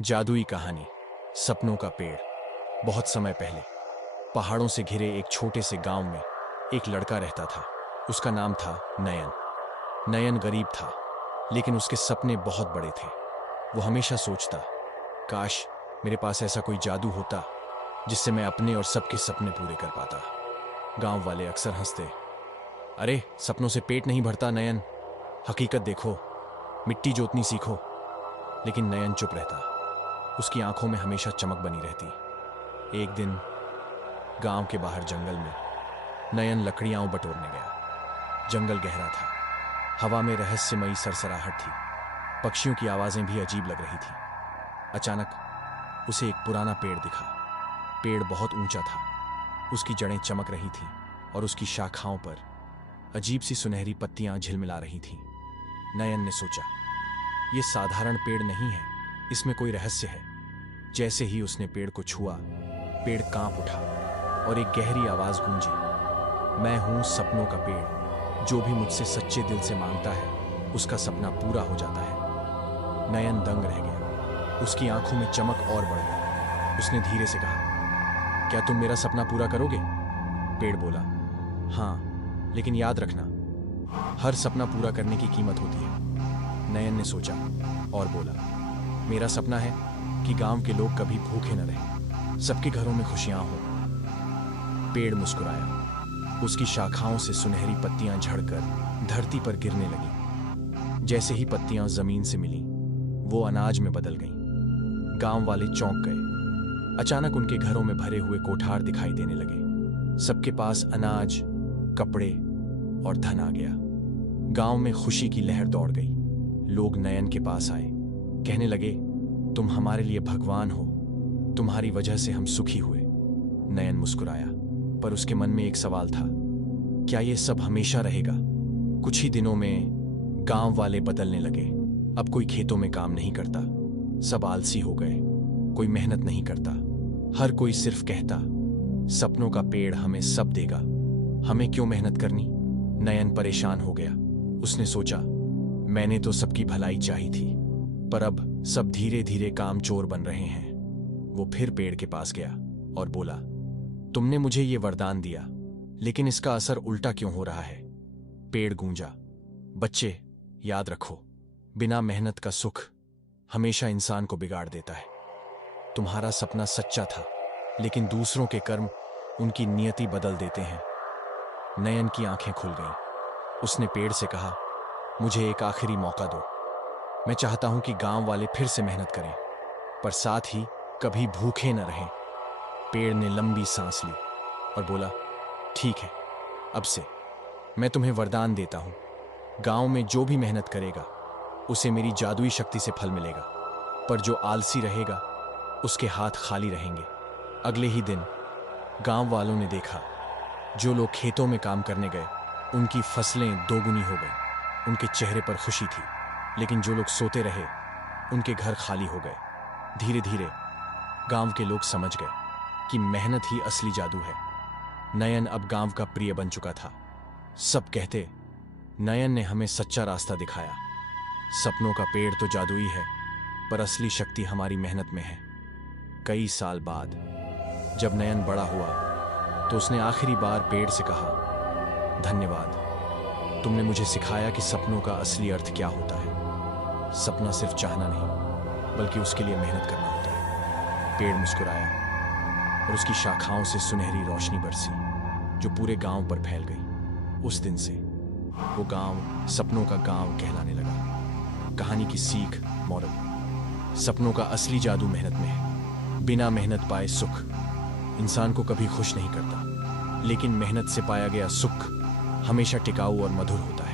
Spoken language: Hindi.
जादुई कहानी सपनों का पेड़। बहुत समय पहले पहाड़ों से घिरे एक छोटे से गांव में एक लड़का रहता था। उसका नाम था नयन। नयन गरीब था, लेकिन उसके सपने बहुत बड़े थे। वो हमेशा सोचता, काश मेरे पास ऐसा कोई जादू होता जिससे मैं अपने और सबके सपने पूरे कर पाता। गांव वाले अक्सर हंसते, अरे सपनों से पेट नहीं भरता नयन, हकीकत देखो, मिट्टी जोतनी सीखो। लेकिन नयन चुप रहता। उसकी आंखों में हमेशा चमक बनी रहती। एक दिन गांव के बाहर जंगल में नयन लकड़ियां बटोरने गया। जंगल गहरा था, हवा में रहस्यमयी सरसराहट थी, पक्षियों की आवाजें भी अजीब लग रही थी। अचानक उसे एक पुराना पेड़ दिखा। पेड़ बहुत ऊंचा था, उसकी जड़ें चमक रही थीं और उसकी शाखाओं पर अजीब सी सुनहरी पत्तियां झिलमिला रही थीं। नयन ने सोचा, यह साधारण पेड़ नहीं है, इसमें कोई रहस्य है। जैसे ही उसने पेड़ को छुआ, पेड़ कांप उठा और एक गहरी आवाज गूंजी, मैं हूं सपनों का पेड़, जो भी मुझसे सच्चे दिल से मांगता है उसका सपना पूरा हो जाता है। नयन दंग रह गया, उसकी आंखों में चमक और बढ़ गई। उसने धीरे से कहा, क्या तुम मेरा सपना पूरा करोगे? पेड़ बोला, हाँ, लेकिन याद रखना, हर सपना पूरा करने की कीमत होती है। नयन ने सोचा और बोला, मेरा सपना है कि गांव के लोग कभी भूखे न रहें, सबके घरों में खुशियां हों। पेड़ मुस्कुराया, उसकी शाखाओं से सुनहरी पत्तियां झड़कर धरती पर गिरने लगीं। जैसे ही पत्तियां जमीन से मिलीं, वो अनाज में बदल गईं। गांव वाले चौंक गए। अचानक उनके घरों में भरे हुए कोठार दिखाई देने लगे। सबके पास अनाज, कपड़े और धन आ गया। गांव में खुशी की लहर दौड़ गई। लोग नयन के पास आए, कहने लगे, तुम हमारे लिए भगवान हो, तुम्हारी वजह से हम सुखी हुए। नयन मुस्कुराया, पर उसके मन में एक सवाल था, क्या ये सब हमेशा रहेगा? कुछ ही दिनों में गांव वाले बदलने लगे। अब कोई खेतों में काम नहीं करता, सब आलसी हो गए, कोई मेहनत नहीं करता। हर कोई सिर्फ कहता, सपनों का पेड़ हमें सब देगा, हमें क्यों मेहनत करनी? नयन परेशान हो गया। उसने सोचा, मैंने तो सबकी भलाई चाही थी, पर अब सब धीरे धीरे कामचोर बन रहे हैं। वो फिर पेड़ के पास गया और बोला, तुमने मुझे ये वरदान दिया, लेकिन इसका असर उल्टा क्यों हो रहा है? पेड़ गूंजा, बच्चे याद रखो, बिना मेहनत का सुख हमेशा इंसान को बिगाड़ देता है। तुम्हारा सपना सच्चा था, लेकिन दूसरों के कर्म उनकी नियति बदल देते हैं। नयन की आंखें खुल गईं। उसने पेड़ से कहा, मुझे एक आखिरी मौका दो। मैं चाहता हूं कि गांव वाले फिर से मेहनत करें, पर साथ ही कभी भूखे न रहें। पेड़ ने लंबी सांस ली और बोला, ठीक है, अब से मैं तुम्हें वरदान देता हूं, गांव में जो भी मेहनत करेगा उसे मेरी जादुई शक्ति से फल मिलेगा, पर जो आलसी रहेगा उसके हाथ खाली रहेंगे। अगले ही दिन गांव वालों ने देखा, जो लोग खेतों में काम करने गए उनकी फसलें दोगुनी हो गई। उनके चेहरे पर खुशी थी, लेकिन जो लोग सोते रहे उनके घर खाली हो गए। धीरे धीरे गांव के लोग समझ गए कि मेहनत ही असली जादू है। नयन अब गांव का प्रिय बन चुका था। सब कहते, नयन ने हमें सच्चा रास्ता दिखाया। सपनों का पेड़ तो जादुई है, पर असली शक्ति हमारी मेहनत में है। कई साल बाद जब नयन बड़ा हुआ तो उसने आखिरी बार पेड़ से कहा, धन्यवाद, तुमने मुझे सिखाया कि सपनों का असली अर्थ क्या होता है। सपना सिर्फ चाहना नहीं, बल्कि उसके लिए मेहनत करना होता है। पेड़ मुस्कुराया और उसकी शाखाओं से सुनहरी रोशनी बरसी, जो पूरे गांव पर फैल गई। उस दिन से वो गांव सपनों का गांव कहलाने लगा। कहानी की सीख, मॉरल, सपनों का असली जादू मेहनत में है। बिना मेहनत पाए सुख इंसान को कभी खुश नहीं करता, लेकिन मेहनत से पाया गया सुख हमेशा टिकाऊ और मधुर होता है।